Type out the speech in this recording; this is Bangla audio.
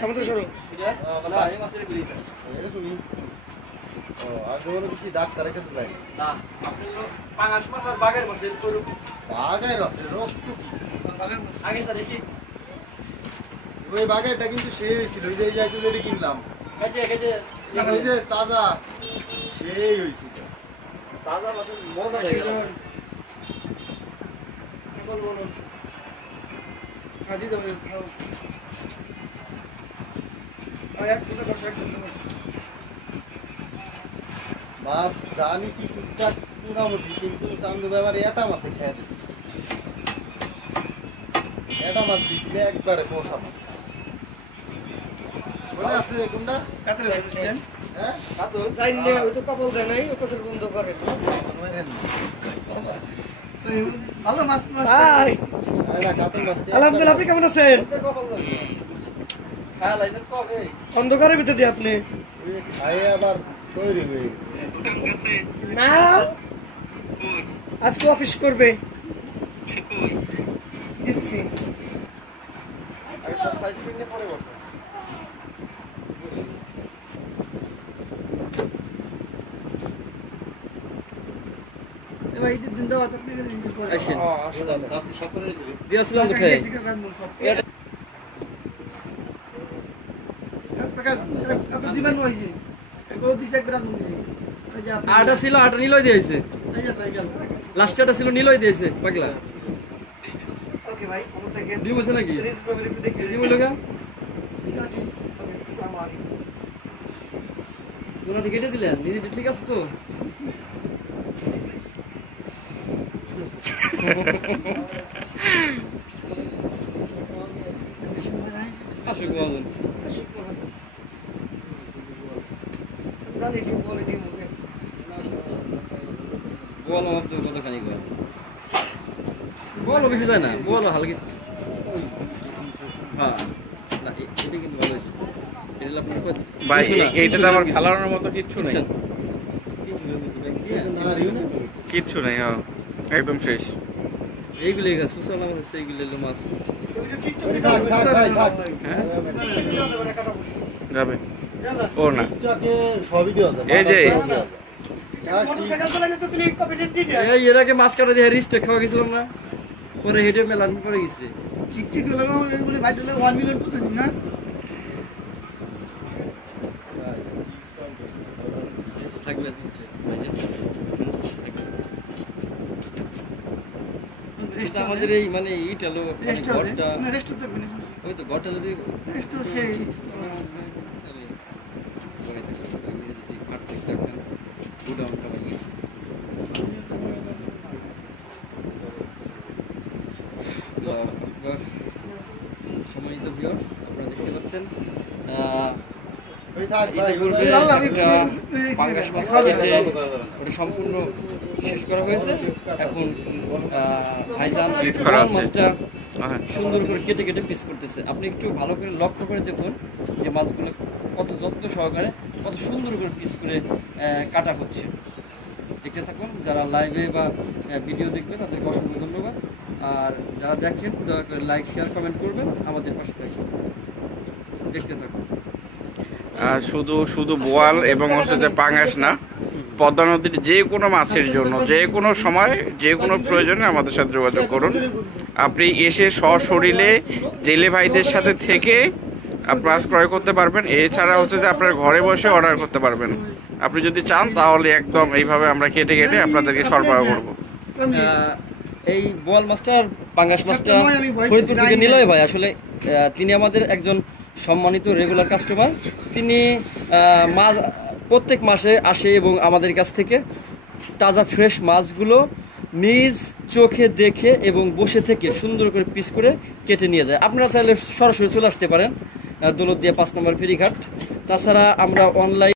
সমুদ্র সরো না এই মাছের বিড়িটা এরকমই ও আর কোনো কিছু ডাক্তারের কাছে যাই না আপনি পাঙাশ মাছ আর বাগের মাছ এর করুন বাগায় আছে রক্ত বাগের আগে তো দেখি ওই বাগায়টা কিন্তু সেই ছিল ওই যে এই যাইতে যেটা কিনলাম কেটে এই যে তাজা সেই হইছিল তাজা মাছের মজা ছিল কেবল বলুন আজি দেব খাও আর এক ফুটা কষ্ট মাছ জানিছি টুকটাক মোটামুটি কিন্তু চান্দু ব্যাপারে এটা মাছে খেয়ে দিচ্ছে এটা মাছ দিছিল একবারে পোষা মাছ মনে আছে কোনটা কাতল ভাইছেন হ্যাঁ কাতল চাইলে ওই তো কপাল দেয় নাই ও কসল বন্ধ করে ভালো মাছ ভাই এটা কাতল মাছ আলহামদুলিল্লাহ আপনি কেমন আছেন খায়া লাইছেন কবে অন্ধকারের ভিতর দিয়ে আপনি খাই আবার তৈরি হয়ে না আজকে অফিস করবে দিচ্ছি আগে সব সাইজ কিনে পরে বসো এবার ঈদের দিন দাও আপনি করে আসেন আপনি সকলে এসেছিলেন দিয়েছিলাম কোথায় আপনি দিবেন হইছে এগুলো দিছে একবার আনন্দ দিছে এই যে আপনি আটা ছিল আটা নিলই দিয়েছে এই যে ট্রাই গেল লাস্টটা ছিল নিলই দিয়েছে পাগলা ওকে ভাই কোন থেকে ডিম আছে নাকি প্লিজ প্রবলেম একটু দেখে ডিম লগা আসসালামু আলাইকুম কোনটা কেটে দিলেন নিজে ঠিক আছে তো আসুক বলেন জানি কি বলে দিই মুখে বলো আপনি কতখানি কর বলো বেশি যায় না বলো হালকা হ্যাঁ না এটা কিন্তু ভালো হয়েছে এটা আপনার ভাই এইটাতে আমার খেলানোর মতো কিচ্ছু নেই কিচ্ছু নেই হ্যাঁ একদম শেষ এইগুলো সুসাল আমাদের সেইগুলো এলো মাছ থাক থাক ভাই থাক হ্যাঁ যাবে ও না ঠিকঠাকে সবই দেওয়া যাবে এই যে মোটরসাইকেল চালালে তো তুমি কপিটেট দি দেয়া এই এর আগে মাছ কাটা দিয়ে রিস্টে খাওয়া গেছিলাম না পরে হেডে মেলান করে গেছে ঠিক ঠিক লাগাও বলে ভাই চলে 1 মিলিয়ন কত দিন না থাকবে আমাদের এই মানে ইট আলো ঘরটা না রেস্ট তো মানে ওই তো ঘরটা যদি রেস্ট সেই সম্মানিত ভিউয়ার্স আপনারা দেখতে পাচ্ছেন ওই থাক ভাই পাঙ্গাস মাছ কেটে ওটা সম্পূর্ণ শেষ করা হয়েছে এখন ভাইজান মাছটা সুন্দর করে কেটে কেটে পিস করতেছে আপনি একটু ভালো করে লক্ষ্য করে দেখুন যে মাছগুলো কত যত্ন সহকারে কত সুন্দর করে পিস করে কাটা হচ্ছে দেখতে থাকুন যারা লাইভে বা ভিডিও দেখবেন তাদেরকে অসংখ্য ধন্যবাদ আর যারা দেখেন দয়া করে লাইক শেয়ার কমেন্ট করবেন আমাদের পাশে থাকবেন দেখতে থাকুন শুধু শুধু বোয়াল এবং হচ্ছে যে পাঙ্গাস না পদ্মা নদীর যে কোনো মাছের জন্য যে কোনো সময় যে কোনো প্রয়োজনে আমাদের সাথে যোগাযোগ করুন আপনি এসে সশরীরে জেলে ভাইদের সাথে থেকে মাছ ক্রয় করতে পারবেন এছাড়া হচ্ছে যে আপনার ঘরে বসে অর্ডার করতে পারবেন আপনি যদি চান তাহলে একদম এইভাবে আমরা কেটে কেটে আপনাদেরকে সরবরাহ করব এই বোয়াল মাছটা আর পাঙ্গাস মাছটা ফরিদপুর থেকে নিলয় ভাই আসলে তিনি আমাদের একজন সম্মানিত রেগুলার কাস্টমার তিনি মাছ প্রত্যেক মাসে আসে এবং আমাদের কাছ থেকে তাজা ফ্রেশ মাছগুলো নিজ চোখে দেখে এবং বসে থেকে সুন্দর করে পিস করে কেটে নিয়ে যায় আপনারা চাইলে সরাসরি চলে আসতে পারেন দৌলতদিয়া 5 নম্বর ফেরিঘাট তাছাড়া আমরা অনলাইন